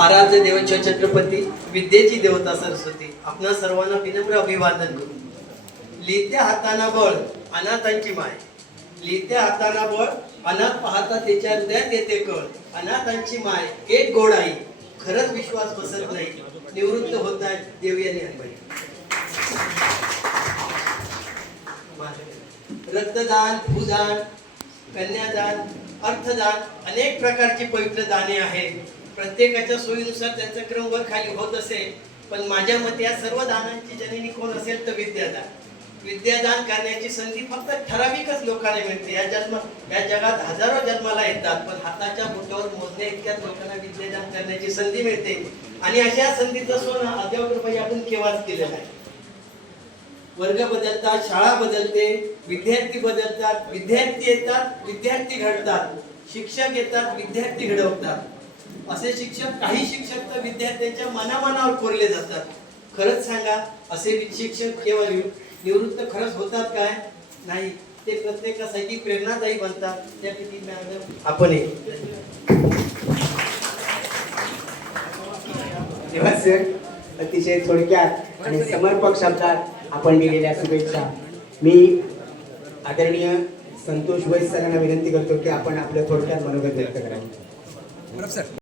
आराध्य देवच्या छत्रपती विद्येची देवता सरस्वती आपणा सर्वांना विनम्र अभिवादन करू। लिहित्या हाताना बळ अनाथांची माय, लिहित्या हाताना बळ अनाथ पाहता त्याच्या हृदयात येते कळ। अनाथांची माय एक गोड आई, खरंच विश्वास बसत नाही, निवृत्त होत आहेत देवयानी हरबाई। रक्तदान, भूदान, कन्यादान, अर्थदान अनेक प्रकारची पवित्र दाने आहेत। प्रत्येकाच्या सोयीनुसार त्यांचा क्रम वर खाली होत असेल, पण माझ्या मते या सर्व दानांची जननी कोण असेल तर विद्यादान। विद्यादान करण्याची संधी फक्त ठराविकच लोकांना मिळते। या जगात हजारो जन्माला येतात, पण हाताच्या बोटावर मोजण्या इतक्याच लोकांना विद्यादान करण्याची संधी मिळते। आणि अशा संधीचं सोनं अद्यावत आपण केव्हाच केलेलं आहे। वर्ग बदलतात, शाळा बदलते, विद्यार्थी बदलतात, विद्यार्थी येतात, विद्यार्थी घडतात, शिक्षक येतात, विद्यार्थी घडवतात। असे शिक्षक, काही शिक्षक तर विद्यार्थ्यांच्या मनामनावर कोरले जातात। खरंच सांगा, असे शिक्षक केवळ निवृत्त खरंच होतात काय? नाही, ते प्रत्येकासाठी प्रेरणादायी बनतात। त्यापैकी मॅडम आपण सर, अतिशय थोडक्यात आणि समर्पक शब्दात आपण दिलेल्या शुभेच्छा मी आदरणीय संतोष वैस सरांना विनंती करतो की आपण आपलं थोडक्यात मनोगत व्यक्त करावं।